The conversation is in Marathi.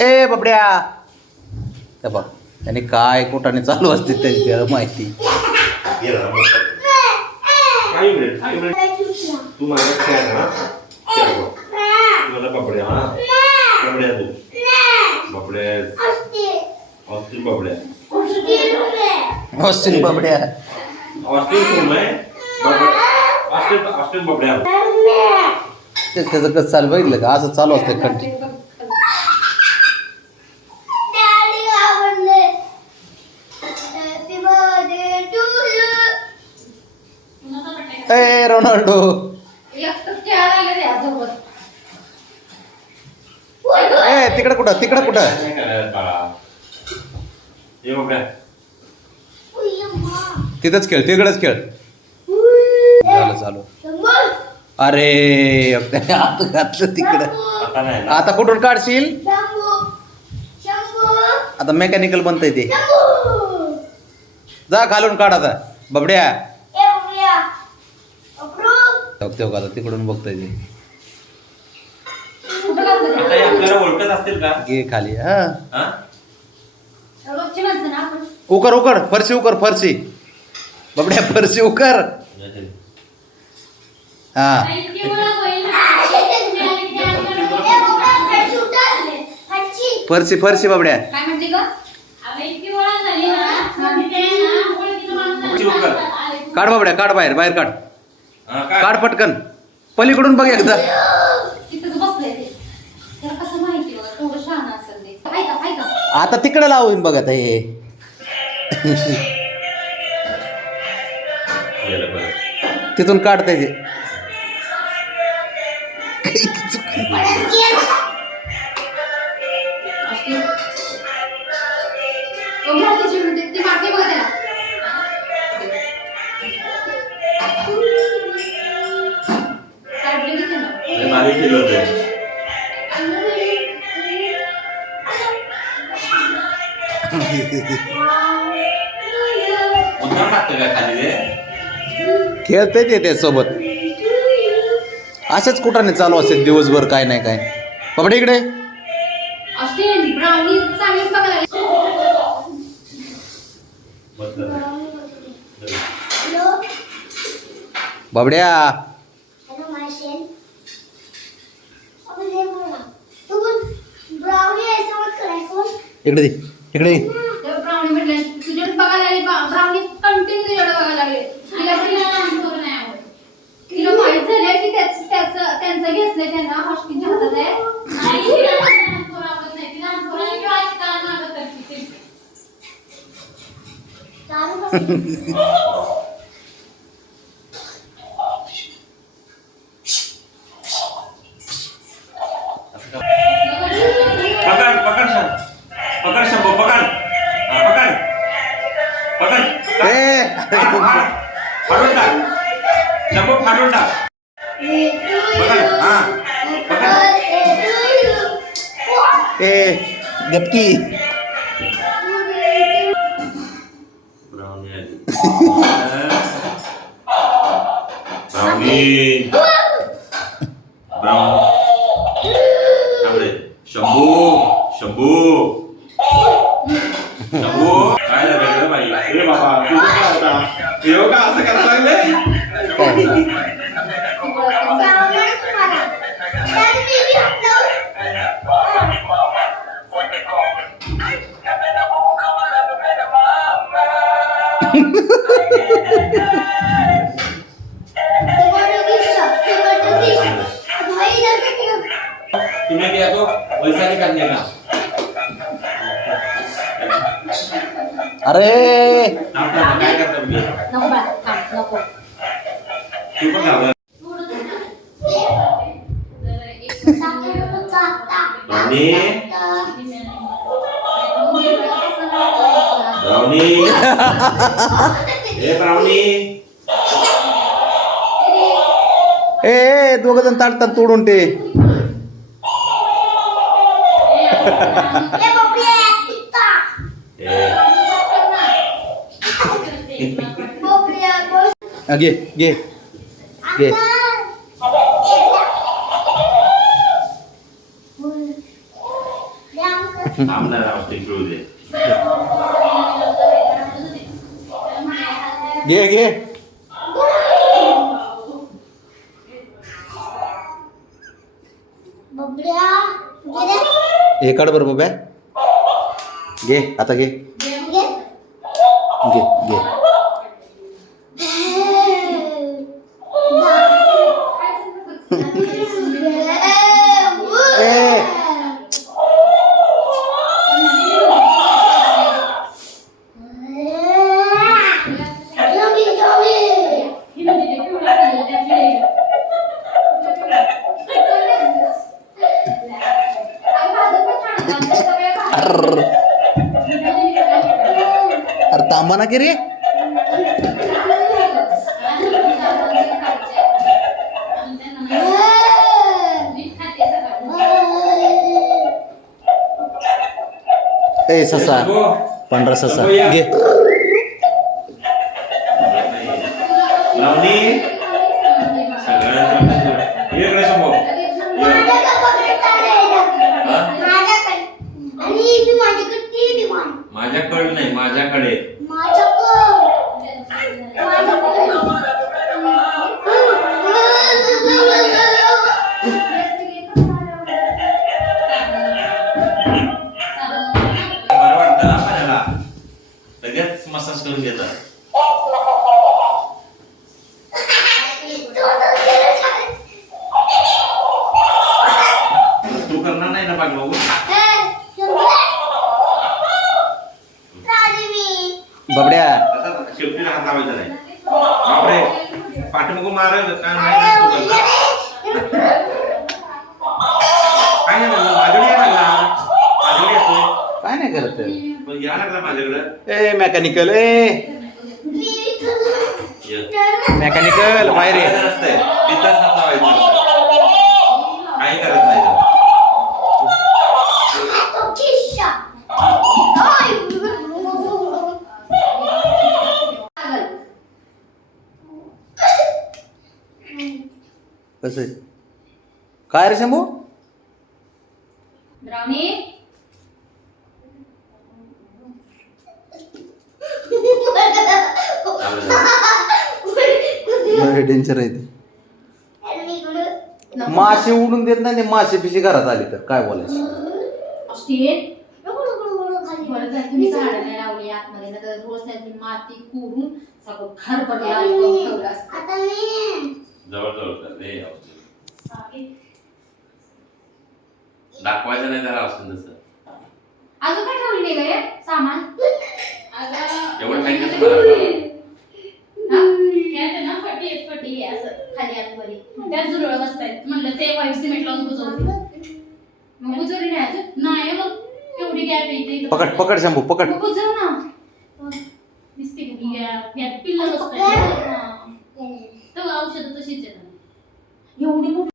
ए बबड्या त्या बघ त्याने काय कुठाने चालू असते त्याची माहिती. तू माझ्या खेळ ना मला बबड्या बबड्या तू बबड्या ऑस्टिन बबड्या ऑस्टिन बबड्या ऑस्टिन कोण आहे ऑस्टिन ऑस्टिन बबड्या त्याचं कसं चालू बघितलं का असं चालू असतं कंटिन्यू. ए रोनाल्डो ए तिकडं कुठं तिथंच खेळ तिकडंच खेळ झालं चालू. अरे आत घातलं तिकडं. आता कुठून काढशील आता मेकॅनिकल बनतंय ते. जा घालून काढ आता बबड्या. तेव्हा आता तिकडून बघतोय ते. आपल्याला ओळखत असतील का घे खाली. हा उकर उकर फरशी उकर फरशी बबड्या फरशी उकर. हा फरशी फरशी बबड्या. काढ बबड्या काढ बाहेर बाहेर काढ काढ पटकन पलीकडून बघ एकदा. आता तिकडे लावून बघ आता हे. तिथून काढताय ते. खेळते ते त्यासोबत. अशाच कुठाने चालू असेल दिवसभर काय नाही काय. बाबडे इकडे बाबड्या. इकडे दे इकडे. तिला माहित झालंय की त्यांचं घेतलंय त्यांना हॉस्पिटलच्या हातात आहे. पकड पकड पकड शंभू पकड पकड पकड फाडून टाक शंभू फाडून टाक. पकड हा पकड. ए गपकी. ब्राउनी ब्राउन शंभू शंभू शंभू काय झालं बाई. ए बाबा तू काय होता येऊ का असं करायला लागले. तुम्हें क्या तो वैसा नहीं करने का. अरे काय करता तुम्ही नको तू पण घाबर. ब्राउनी ब्राउनी ए ब्राउनी. ए दोघ जण ताटतात तोडून ते. घे घे घे. आमदार औषधी पिळू दे. घे घे. हे काढ बरं बाबा. घे आता घे घे घे. अरे तांबा ना की रे. ए ससा पांढरा ससा घे. लावणी सगळ्यांचं इकडे समोर. माझ्याकडे नाही माझ्याकडे. बरं वाटतं ना आपल्याला लगेच मसाज करून घेतात. तू करणार नाही ना बाग बघू. बबड्या शेवटीला हात लावायचा नाही. बापरे पाठीमागून मारायचं काय नाही तू करणार. काय नाही लागला माझ्याकडे या लागला. माझ्याकडे येतोय काय नाही करत पण या लागला माझ्याकडे. ए मेकॅनिकल मेकॅनिकल बाहेर ये. नसतंय तिथंच हात लावायचा. काही करत नाही त्याला. कसं आहे? काय रे शंभू? द्रावणी डेंजर आहे ते. मासे उडून देत नाही. मासे पिशी घरात आली तर काय बोलायचं. बरं झालं तुम्ही झाडं नाही लावली आतमध्ये ना तर रोज त्यांनी माती कुरून सगळं घर ठेवलं असतं. जवळ जवळ कर रे औषध. दाखवायचं नाही त्याला औषध तसं. अजून काय ठेवली नाही गे सामान? एवढं काही कसं मला ना फटी आहे असं खाली आतमध्ये त्यात जुरळ बसतायत म्हणलं ते वाईट सिमेंट लावून बुजवते. मग बुजवली नाही अजून? नाही मग केवढी गॅप येते पकड पकड शंभू पकड. मग बुजव ना. दिसते की गॅप यात पिल्लं बसतायत. तर औषध तशीच येतात. एवढी मोठी